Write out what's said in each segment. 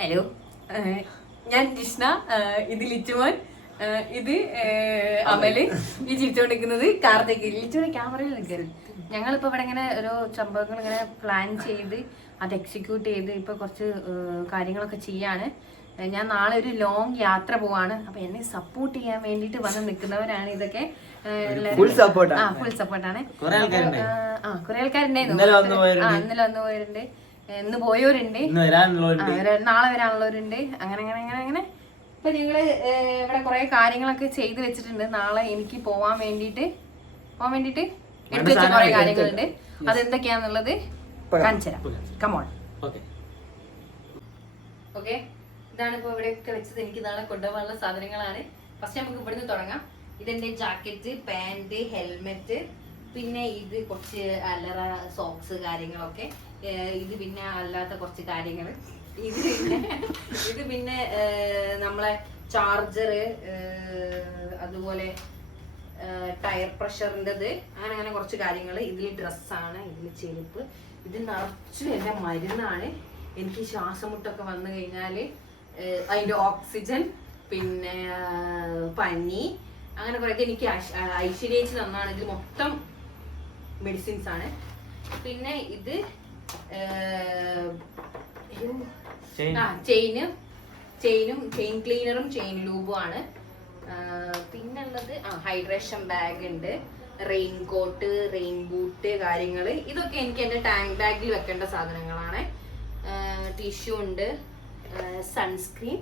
Hello, ഞാൻ ജിഷ്ണ, ഇത് ലിച്ചുമോൻ, ഇത് അമല്, ഈ ചിരിച്ചോണ്ടിരിക്കുന്നത് കാർത്തിക്. ലിച്ചുവിന്റെ ക്യാമറയിൽ നിൽക്കരുത്. ഞങ്ങളിപ്പോ ഇവിടെ ഇങ്ങനെ ഓരോ സംഭവങ്ങൾ ഇങ്ങനെ പ്ലാൻ ചെയ്ത് അത് എക്സിക്യൂട്ട് ചെയ്ത് ഇപ്പൊ കുറച്ച് കാര്യങ്ങളൊക്കെ ചെയ്യാണ്. ഞാൻ നാളെ ഒരു ലോങ് യാത്ര പോവാണ്. അപ്പൊ എന്നെ സപ്പോർട്ട് ചെയ്യാൻ വേണ്ടിട്ട് വന്ന് നിൽക്കുന്നവരാണ് ഇതൊക്കെ. ഫുൾ സപ്പോർട്ടാണ്. കുറെ ആൾക്കാരുണ്ടായിരുന്നു. ഇന്നലെ വന്നു പോയവരുണ്ട്, ഇന്ന് പോയവരുണ്ട്, നാളെ വരാനുള്ളവരുണ്ട്. അങ്ങനെ അങ്ങനെ അങ്ങനെ അങ്ങനെ ഇപ്പൊ ഞങ്ങള് ഇവിടെ കുറെ കാര്യങ്ങളൊക്കെ ചെയ്തു വെച്ചിട്ടുണ്ട്. നാളെ എനിക്ക് പോവാൻ വേണ്ടിട്ട് എടുത്തു വെച്ച കുറെ കാര്യങ്ങളുണ്ട്. അതെന്തൊക്കെയാന്നുള്ളത് കാണിച്ചു തരാം. കമോൺ. ഓക്കെ, ഇതാണ് ഇപ്പൊ ഇവിടെയൊക്കെ വെച്ചത്. എനിക്ക് നാളെ കൊണ്ടുപോകാനുള്ള സാധനങ്ങളാണ്. ഫസ്റ്റ് നമുക്ക് ഇവിടുന്ന് തുടങ്ങാം. ഇതെന്റെ ജാക്കറ്റ്, പാന്റ്, ഹെൽമെറ്റ്, പിന്നെ ഇത് കുറച്ച് അല്ലറ സോക്സ് കാര്യങ്ങളൊക്കെ. ഇത് പിന്നെ അല്ലാത്ത കുറച്ച് കാര്യങ്ങൾ. ഇത് പിന്നെ നമ്മളെ ചാർജറ്, അതുപോലെ ടയർ പ്രഷറിൻ്റെത്, അങ്ങനെ അങ്ങനെ കുറച്ച് കാര്യങ്ങൾ. ഇതിൽ ഡ്രസ്സാണ്, ഇതിൽ ചെരുപ്പ്, ഇത് നിറച്ചും എൻ്റെ മരുന്നാണ്. എനിക്ക് ശ്വാസമുട്ടൊക്കെ വന്നു കഴിഞ്ഞാൽ അതിൻ്റെ ഓക്സിജൻ, പിന്നെ പനി, അങ്ങനെ കുറേ. എനിക്ക് ഐശ്വര്യേച്ചി തന്നാണ്. ഇതിൽ മൊത്തം മെഡിസിൻസ് ആണ്. പിന്നെ ഇത് ചെയിൻ ക്ലീനറും ചെയിൻ ലൂബും ആണ്. പിന്നുള്ളത് ഹൈഡ്രേഷൻ ബാഗ് ഉണ്ട്, റെയിൻ കോട്ട്, റെയിൻ ബൂട്ട് കാര്യങ്ങൾ. ഇതൊക്കെ എനിക്ക് എൻ്റെ ടാങ്ക് ബാഗിൽ വെക്കേണ്ട സാധനങ്ങളാണ്. ടിഷ്യൂ ഉണ്ട്, സൺസ്ക്രീൻ,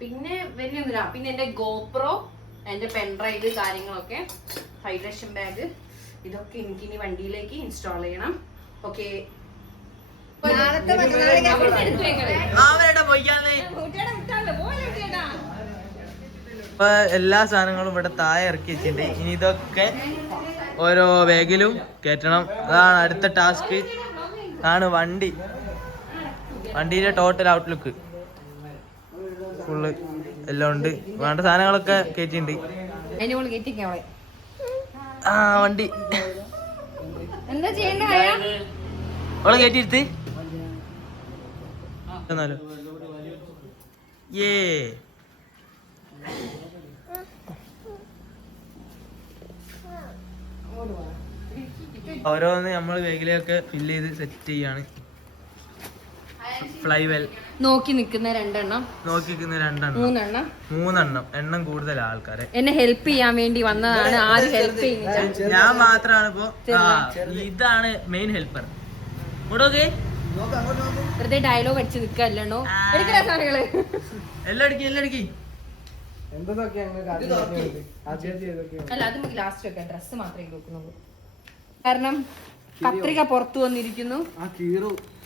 പിന്നെ വലിയൊന്നുമില്ല. പിന്നെ എൻ്റെ ഗോപ്രോ, എൻ്റെ പെൻഡ്രൈവ് കാര്യങ്ങളൊക്കെ, ഹൈഡ്രേഷൻ ബാഗ്, ഇതൊക്കെ എനിക്കിനി വണ്ടിയിലേക്ക് ഇൻസ്റ്റാൾ ചെയ്യണം. ഓക്കെ, ഇപ്പൊ എല്ലാ സാധനങ്ങളും ഇവിടെ താഴെ ഇറക്കി വെച്ചിട്ടുണ്ട്. ഇനി ഇതൊക്കെ ഓരോ ബാഗിലും കയറ്റണം. അതാണ് അടുത്ത ടാസ്ക്. ആണ് വണ്ടിയുടെ ടോട്ടൽ ഔട്ട്ലുക്ക് ഫുള്ള് എല്ലാം ഉണ്ട്. വേണ്ട സാധനങ്ങളൊക്കെ കയറ്റിണ്ട്. വണ്ടി എന്താ ചെയ്യണ്ടേ? അവളെ കയറ്റിയിരുത്ത്. എന്നാലോ ഓരോന്ന് നമ്മൾ ബാഗിലൊക്കെ ഫില്ല് ചെയ്ത് സെറ്റ് ചെയ്യാണ്. ഫ്ലൈവെൽ നോക്കി നിൽക്കുന്ന രണ്ടെണ്ണം, മൂന്നെണ്ണം എണ്ണം കൂടുതൽ ആൾക്കാരെ എന്നെ ഹെൽപ്പ് ചെയ്യാൻ വേണ്ടി വന്നതാണ്. ആദ്യം ഹെൽപ്പ് ചെയ്യുന്നത് ഞാൻ മാത്രമാണ്. ഇപ്പൊ ഇതാണ് മെയിൻ ഹെൽപ്പർ. വെറുതെ ഡയലോഗ് അടിച്ച് നിൽക്കല്ലോ. എല്ലാം അടിക്കി. അല്ല, അത് നമുക്ക് ലാസ്റ്റ് വെക്കാം. ഡ്രസ്സ് മാത്രമേ നോക്കുന്നുള്ളൂ. കാരണം കത്രിക പുറത്തു വന്നിരിക്കുന്നു,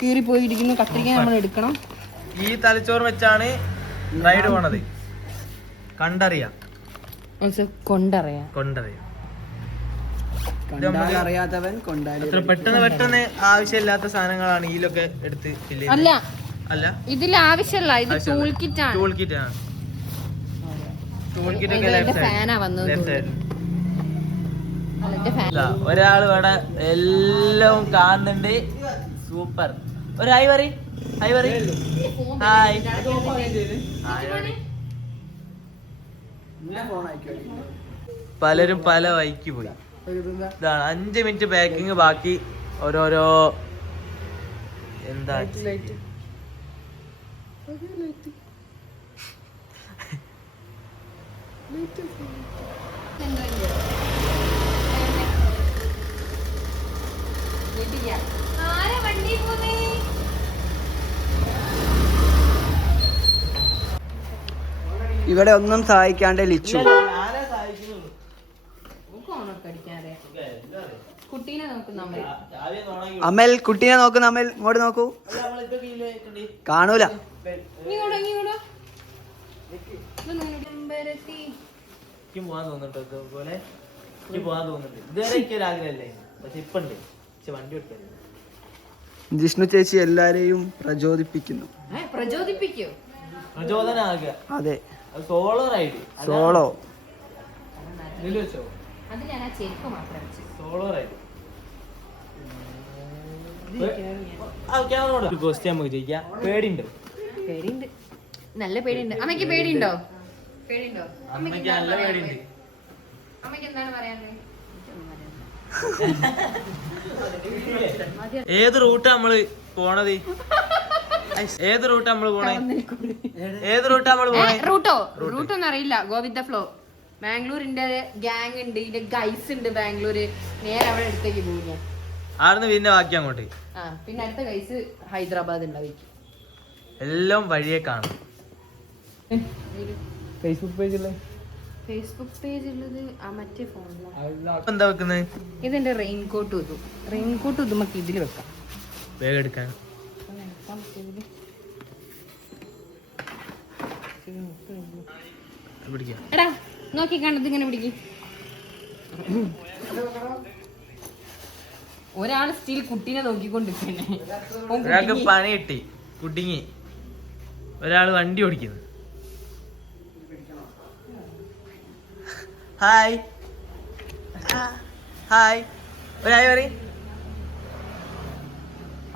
കീറി പോയിരിക്കുന്നു. കത്രിക നമ്മൾ എടുക്കണം. ഈ തലച്ചോറ് വെച്ചാണ് റൈഡ് പോണത്. കൊണ്ടറിയാം. പെട്ടെന്ന് ആവശ്യമില്ലാത്ത സാധനങ്ങളാണ് ഇതിലൊക്കെ എടുത്ത് ഫില്ല് ചെയ്യുന്നത്. അല്ല, ഇതിൽ ആവശ്യമില്ല. ഇത് ടൂൾ കിറ്റ് ആണ്. ഒരാള് ഇവിടെ എല്ലാം കാണുന്നുണ്ട്. സൂപ്പർ. ഒരു ഹായ് പറ. ഹായ്. പലരും പല വഴിക്ക് പോയി. ഇതാണ് 5 മിനിറ്റ് പാക്കിങ് ബാക്കി. ഓരോരോ എന്താ ഇവിടെ ഒന്നും സഹായിക്കാണ്ട് ലിച്ചു. അമൽ കുട്ടീനെ നോക്കുന്ന. അമൽ ഇങ്ങോട്ട് നോക്കൂ. കാണൂല. പോവാൻ തോന്നുന്നുണ്ട്. ഇതുവരെ ഒരു ആഗ്രഹമല്ലേ, പക്ഷെ ഇപ്പൊ ഉണ്ട്. പക്ഷെ വണ്ടി എടുക്കരുത്. ജിഷ്ണു ചേച്ചി എല്ലാരെയും പ്രചോദിപ്പിക്കുന്നു. പ്രചോദനാകുക. അതെ, solo ride. Solo ride. Question നമുക്ക് ചോദിക്കാം. പേടിയുണ്ട്? പേടിയുണ്ട്, നല്ല പേടിയുണ്ട്. അമ്മയ്ക്ക് പേടിയുണ്ടോ? പേടിയുണ്ടോ? അമ്മയ്ക്ക് നല്ല പേടിയുണ്ട്. അമ്മയ്ക്ക് എന്താണ് പറയാനുള്ളത്? ഏത് റൂട്ടാ നമ്മള് പോണത്? ഏത് റൂട്ടാ നമ്മള് പോണേ? ഏത് റൂട്ടാ നമ്മള് പോണേ? റൂട്ടൊന്നും അറിയില്ല. Go with the flow. ബാംഗ്ലൂരിന്റെ ഗ്യാങ് ഉണ്ട്, ഇതിന്റെ ഗൈസ് ഉണ്ട് ബാംഗ്ലൂര്. നേരെ അവിടെ അടുത്തേക്ക് പോകും ഞാൻ. ആടുന്ന് പിന്നെ ബാക്കി അങ്ങോട്ട്. പിന്നെ അടുത്ത ഗൈസ് ഹൈദരാബാദ് ഉണ്ടായിരിക്കും. എല്ലാം വഴിയെ കാണും. ഫേസ്ബുക്ക് പേജിലെ ഫേസ്ബുക്ക് പേജ് ഉള്ളത് ആ മറ്റേ ഫോണിലാണ്. എന്താ വെക്കുന്നത്? ഇതെന്റെ റെയിൻകോട്ട് ഇതും. റെയിൻകോട്ട് ഇതും നമുക്ക് ഇതിൽ വെക്കാം. വേഗം എടുക്കാൻ. പിടിക്കാം. എടാ നോക്കി കണ്ടത് ഇങ്ങനെ പിടിക്ക്. ഒരാള് സ്റ്റിൽ കുട്ടീനെ നോക്കിക്കൊണ്ടിരിക്കണേ. ഒരാൾക്ക് പണി കിട്ടി, കുട്ടിങ്ങി. ഒരാള് വണ്ടി ഓടിക്കുന്നു. ഹായ് ഹായ് ഒരായി പറ.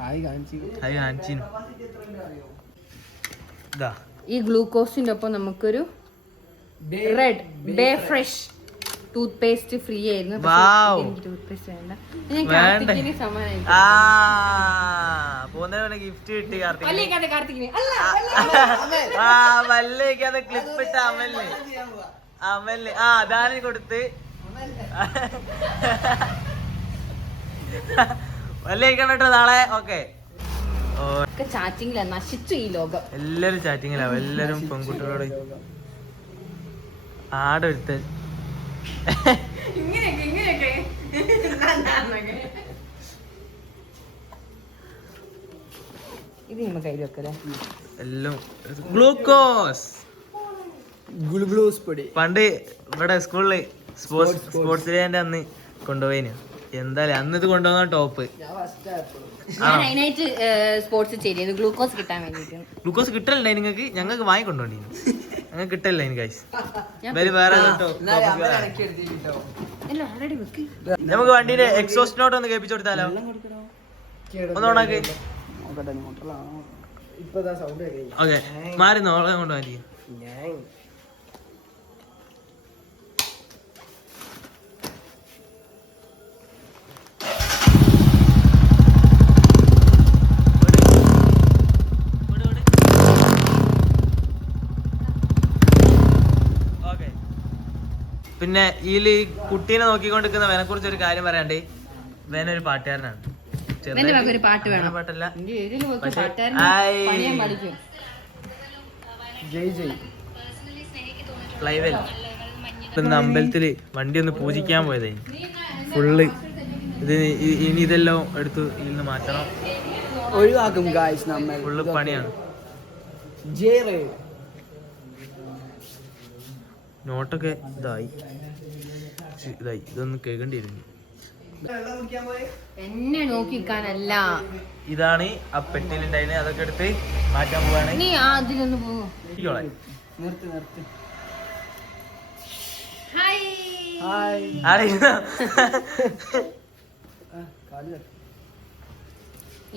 ഹായ് കാണിച്ചു. ഹായ് കാണിച്ചിന്. ഇതാ ഈ ഗ്ലൂക്കോസിന്റെ ഒപ്പം നമുക്കൊരു red day fresh tooth paste free ആയിരുന്നു. ടൂത്ത് പേസ്റ്റ് വേണ്ട. ഞാൻ കാർത്തികിന് സമ്മാനം. പോന്ന ഗിഫ്റ്റ് കിട്ടി കാർത്തിക്. കാർത്തികിന് വല്ലേക്കത് ക്ലിപ്പ് ഇട്ട അമലിന് അതാണ് കൊടുത്ത് വല്ലേക്കട്ടോ നാളെ. ഓക്കെ ചാറ്റിങ്ങില നശിച്ചു ഈ ലോകം. എല്ലാരും ചാറ്റിങ്ങിലാവും. എല്ലാരും പെൺകുട്ടികളോട് ആടൊരുത്തൻ ഇങ്ങനെയൊക്കെ ഇത് നമ്മ കയ്യിൽ വെക്കല്ലേ. എല്ലാം ഗ്ലൂക്കോസ് ഗ്ലൂക്കോസ് പൊടി. പണ്ട് ഇവിടെ സ്കൂളില് സ്പോർട്സ് ഡേന്റെ അന്ന് കൊണ്ടുപോയിന്. എന്തായാലും അന്ന് ഇത് കൊണ്ടുപോകുന്ന ടോപ്പ്. ഞാൻ അതിനായിട്ട് സ്പോർട്സ് ചെയ്തു ഗ്ലൂക്കോസ് കിട്ടാൻ വേണ്ടിട്ട്. ഗ്ലൂക്കോസ് കിട്ടലുണ്ടായി നിങ്ങൾക്ക്? ഞങ്ങൾക്ക് വാങ്ങിക്കൊണ്ടോണ്ടി. ഞങ്ങൾക്ക് കിട്ടലില്ല എനിക്ക് ഗൈസ്. വേറെ നമുക്ക് വണ്ടിന്റെ എക്സോസ്റ്റ് നോട്ട് ഒന്ന് കേൾപ്പിച്ചു കൊടുത്താലോ? ഒന്ന് ഓണാക്ക്. ഓക്കെ മാറി ഓളെ കൊണ്ട് മാറ്റി. പിന്നെ ഇതില് കുട്ടീനെ നോക്കിക്കൊണ്ടിരിക്കുന്ന വേനെ കുറിച്ച് ഒരു കാര്യം പറയാണ്ട്. വേനൊരു പാട്ടുകാരനാണ്. പാട്ടല്ല ഫ്ലൈവെൽ ഇന്ന് അമ്പലത്തില് വണ്ടി ഒന്ന് പൂജിക്കാൻ പോയതേ. ഫുള്ള് ഇത് ഇനി ഇതെല്ലാം എടുത്ത് ഇതിൽ മാറ്റണം. ഒഴിവാക്കും ഗായ്സ്. നമ്മൾ ഫുള്ള് പണിയാണ്. നോട്ടൊക്കെ ഇതായി. ഇതൊന്ന് കേൾക്കേണ്ടിയിരുന്നു. എന്നെ നോക്കിക്കാനല്ല. ഇതാണ് ആ പെട്ടിയിലുണ്ടായിന്. അതൊക്കെ എടുത്ത് മാറ്റാൻ പോവാണ്. നീ അതിലൊന്ന് പോ.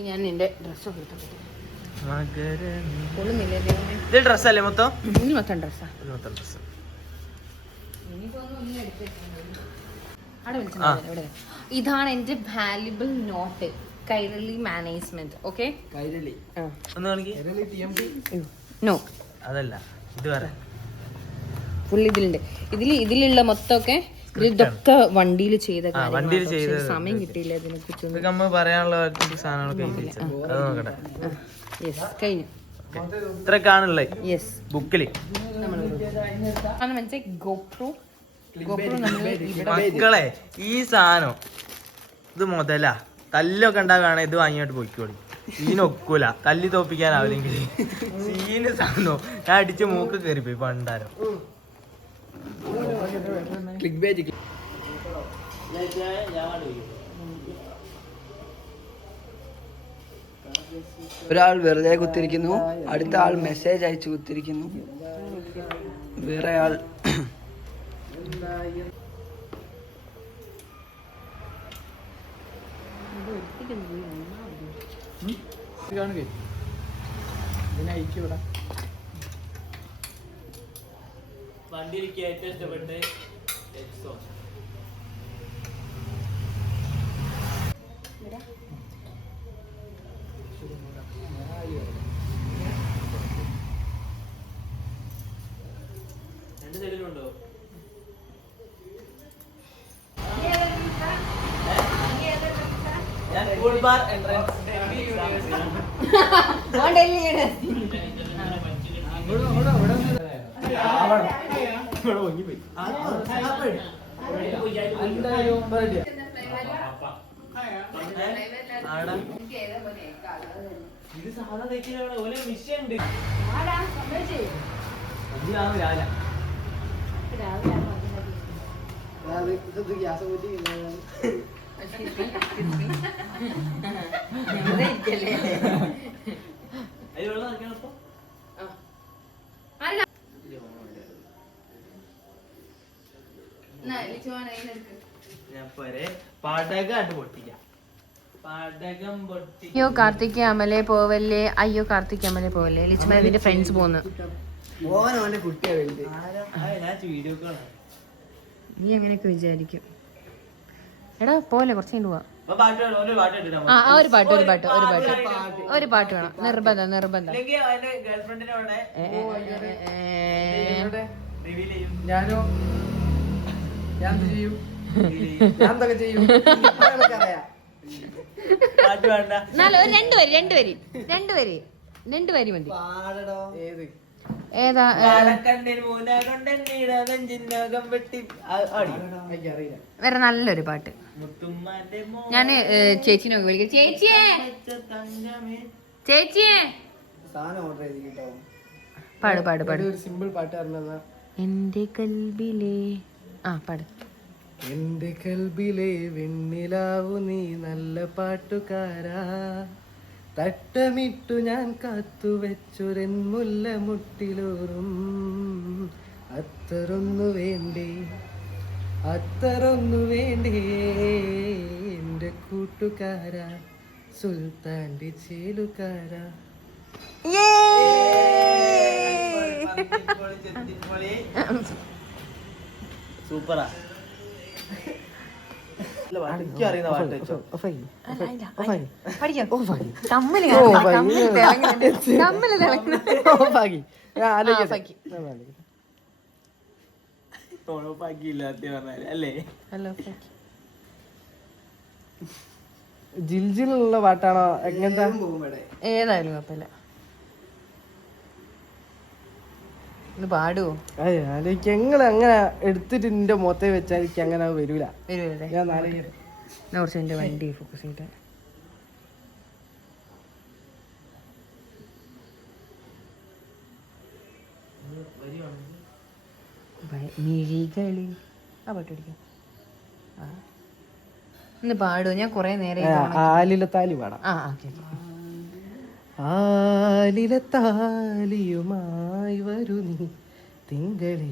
ഞാൻ നിന്റെ ഡ്രസ്സൊക്കെ ഇത് ഡ്രസ്സല്ലേ മൊത്തം? മൊത്തം ഡ്രസ്സാ. ഇതാണ് എന്റെ valuable note. Kairali management. Okay ഒന്ന് കാണിക്ക്. നോ അതല്ല, ഇത് വേറെ. ഫുൾ ഇതിലുണ്ട്. ഇതിലുള്ള മൊത്തമൊക്കെ ഇതൊക്കെ വണ്ടിയിൽ ചെയ്ത വണ്ടിയിൽ ചെയ്ത സമയം കിട്ടിയില്ല ഇതിനെ കുറിച്ച് നമ്മ പറയാനുള്ള സാധനങ്ങളൊക്കെ അത് നോക്കട്ടെ. കഴിഞ്ഞു. ഇത്ര കാണുള്ളേ ബുക്കില്. മക്കളെ ഈ സാധനം ഇത് മുതലാ. തല്ലൊക്കെ ഉണ്ടാവുകയാണെ ഇത് വാങ്ങിയോട്ട് പോയിക്കോളി. സീനൊക്കൂല, തല്ലി തോപ്പിക്കാനാവില്ലെങ്കിൽ. സീന് സാധനോ ഞാൻ അടിച്ച് മൂക്ക് കയറിപ്പോയി പണ്ടാരോ. ഒരാൾ വെറുതെ കുത്തിരിക്കുന്നു, അടുത്ത ആൾ മെസ്സേജ് അയച്ചു കുത്തിരിക്കുന്നു, വേറെ ആൾ വണ്ടി എനിക്ക് ഏറ്റവും ഇഷ്ടപ്പെട്ട് എക്സോ. രണ്ട് സൈഡിലുണ്ടോ? ഞാൻ സ്കൂൾ ബാർ എൻട്രൻസ് ഇത് സാധാ തയ്ക്കലാണ്. ഓരോ വിഷയമുണ്ട്. പാട്ടകം പൊട്ടിക്കാം. പാട്ടകം പൊട്ടി. അയ്യോ കാർത്തിക് അമലെ പോവല്ലേ, അയ്യോ കാർത്തിക് അമലെ പോവല്ലേ. ലിച്ചുമ ഇതിന്റെ ഫ്രണ്ട്സ് പോകുന്നു. നീ അങ്ങനെയൊക്കെ വിചാരിക്കും. എടാ പോലെ കുറച്ച് കഴിഞ്ഞ് പോവാ. ആ ഒരു പാട്ട് വേണം. നിർബന്ധം. ഞാനോ ഞാൻ ചെയ്യും ഞാൻ എന്തൊക്കെ ചെയ്യും രണ്ട് വരി മതി. ഏതാ വേറെ നല്ലൊരു പാട്ട്. ഞാന് ചേച്ചിനൊക്കെ വിളിക്കാം. ചേച്ചിയെ പാട് സിമ്പിൾ പാട്ട് പറഞ്ഞ എന്റെ കൽബിലെ പാട്. എന്റെ കൽബിലെ വെണ്ണിലാവു നീ നല്ല പാട്ടുകാരാ, തട്ടമിട്ടു ഞാൻ കാത്തുവെച്ചൊരെൻ മുല്ല മുട്ടിലൂറും അത്തറൊന്നു വേണ്ടേ എന്റെ കൂട്ടുകാരാ സുൽത്താൻ്റെ ചേലുകാരാ. സൂപ്പറാ. എനിക്കറിയുന്ന പാട്ട് വെച്ചോ. ജിൽജിലുള്ള പാട്ടാണോ? എങ്ങനത്തെ? ഏതായാലും കുഴപ്പമില്ല. പാടുവോ? ഞങ്ങൾ അങ്ങനെ എടുത്തിട്ട് നിന്റെ മൊത്തം വെച്ചാൽ എനിക്ക് അങ്ങനെ വരൂല. ഞാൻ നാളെ കുറച്ച് എന്റെ വണ്ടി ഫോക്കസ് ചെയ്ത മിഴികളിൽ ആ പാട്ട് പഠിക്കാം. ഒന്ന് പാടുവോ? ഞാൻ കൊറേ നേരം ആലിലത്താലി പാടാം. ആലിലത്താലിയുമായി വരൂ നീ തിങ്കളേ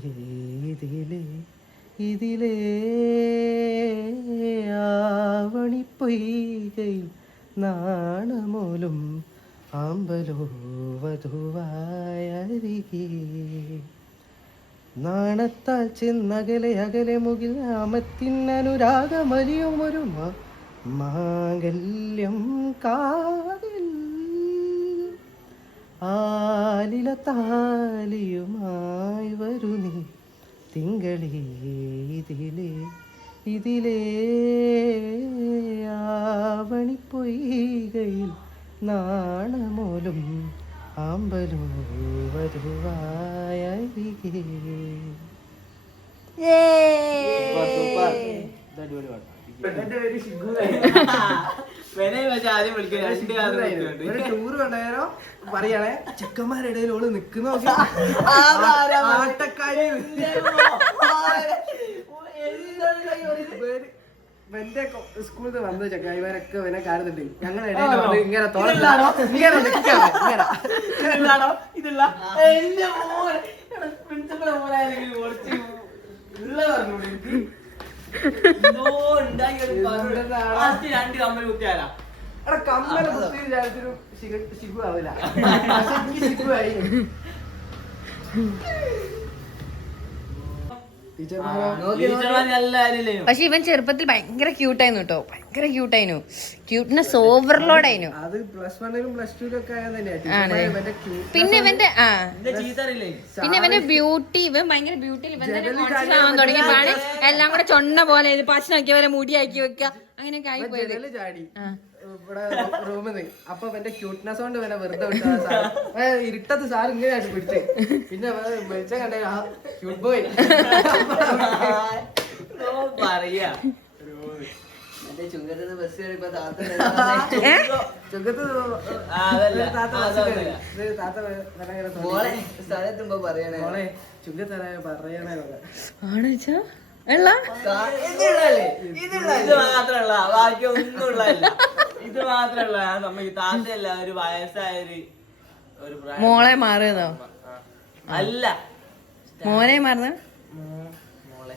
ഇതിലേ ആവണിപ്പൊയ്കയിൽ നാണമോലും ആമ്പലോ വധുവായരികെ നാണത്താൽ ചെന്നകലെ മുകിൽ നാമത്തിനനുരാഗമലിയുമൊരു മാംഗല്യം കാതിൽ ആലിലത്താലിയുമായി വരൂ നീ തിങ്കളേ ഇതിലേ ആവണിപ്പൊയ്കയിൽ നാണമോലും ആമ്പലോ വധുവായരികെ. ടൂറ് കൊണ്ടായാലോ പറയാണേ, ചെക്കന്മാരുടെ ഓള് നിക്കുന്ന എന്റെ സ്കൂളിൽ നിന്ന് വന്ന ചെക്കായിമാരൊക്കെ ഇവനെ കാണുന്നുണ്ട്. ഞങ്ങളുടെ ഇടയിൽ ഇങ്ങനെ കമ്മല കുത്തി വിചാരിച്ചൊരു ശിഖു ആവില്ല. ശിഖു ആയി. പക്ഷെ ഇവൻ ചെറുപ്പത്തിൽ ഭയങ്കര ക്യൂട്ടായിരുന്നു കേട്ടോ, ഭയങ്കര ക്യൂട്ടായിരുന്നു. ക്യൂട്ട്നെസ് ഓവർലോഡ് ആയിരുന്നു. അത് +1 +2 പിന്നെ ഇവന്റെ ബ്യൂട്ടി, ഇവൻ ഭയങ്കര ബ്യൂട്ടിയിൽ ഇവൻ തന്നെ കോൺഷ്യസ് ആവാൻ തുടങ്ങിയപ്പോഴാണ് എല്ലാം കൂടെ ചൊണ്ണ പോലെ പാച്ച് നോക്കിയ പോലെ മുടിയാക്കി വെക്കുക, അങ്ങനെയൊക്കെ ആയി പോയത്. ചാടി ഇവിടെ റൂമിന്ന്. അപ്പൊ എന്റെ ക്യൂട്ട്നെസ് കൊണ്ട് ഇവനെ വെറുതെ ഇരുട്ടത്ത് സാർ ഇങ്ങനെയായിട്ട് പിടിച്ചേ. പിന്നെ വെളിച്ച കണ്ടേ ക്യൂട്ട് ബോയ് പറയാ. ചുങ്കത്ത് ബസ് കയറിയപ്പോ താത്ത സ്ഥലത്തുമ്പോ പറയണേ മോളെ ചുങ്കത്തറ പറയണേ ഇത് മാത്രല്ല, ബാക്കി ഒന്നും ഉള്ളതല്ല. ഇത് മാത്രല്ല നമുക്ക് താത്തയല്ല, ഒരു വയസ്സായ ഒരു മോളെ മാറുന്നോ? അല്ല, മോനെ മാറുന്ന മോളെ.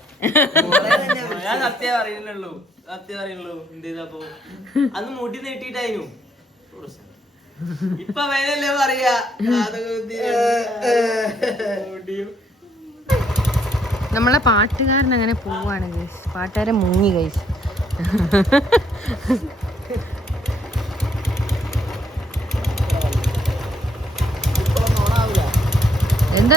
ഞാൻ സത്യം പറയുന്നുള്ളൂ. എന്ത് ചെയ്തപ്പോ അന്ന് മുടി നീട്ടിട്ടായിരുന്നു. ഇപ്പൊ വേനല്ലേ പറയാ. നമ്മളെ പാട്ടുകാരൻ അങ്ങനെ പോവാണ് ഗൈസ്. പാട്ടുകാരൻ മുങ്ങി ഗൈസ്. എന്താ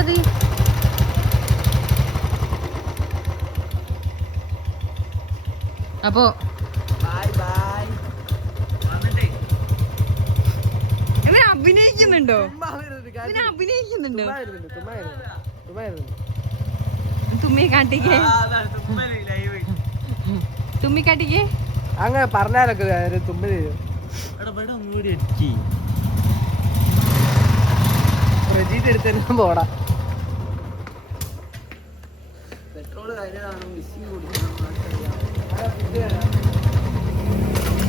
അപ്പോ ഇവനെ അഭിനയിക്കുന്നുണ്ടോ? തുമ്മി കാട്ടിക്കേ, തുമ്മി കാട്ടിക്കേ. അങ്ങനെ പറഞ്ഞാലൊക്കെ തുമ്മി പ്രജീത് എടുത്തെല്ലാം പോടാ. പെട്രോള് കഴിഞ്ഞതാണ്. മിസ്സിങ് കൊടുക്കണം.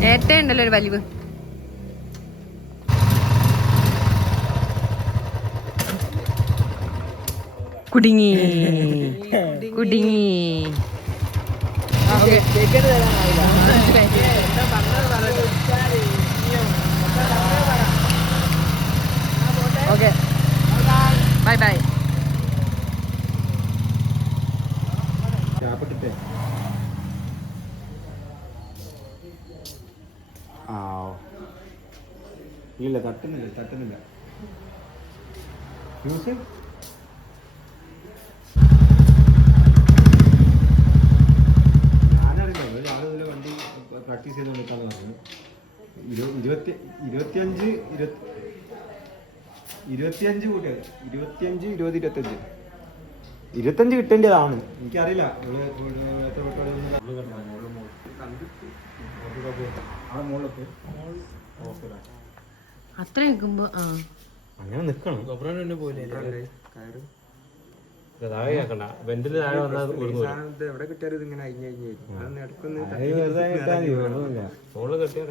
നേരത്തെ ഉണ്ടല്ലോ ഒരു വലിവ്. കുടുങ്ങി. Okay, bye bye. ഇല്ല, തട്ടുന്നില്ല. ന്യൂസ് ഞാനറിയില്ല. രാവിലെ വണ്ടി പ്രാക്ടീസ് ചെയ്ത് നിൽക്കാന്ന് പറഞ്ഞു. 25 കിട്ടേണ്ടതാണ്. എനിക്കറിയില്ല. അത്ര നിൽക്കുമ്പോ അങ്ങനെ നിക്കണം. എവിടെ കിട്ടിയാലും ഇതിങ്ങനെ അഴിഞ്ഞ് ഫോണിൽ കെട്ടിയാൽ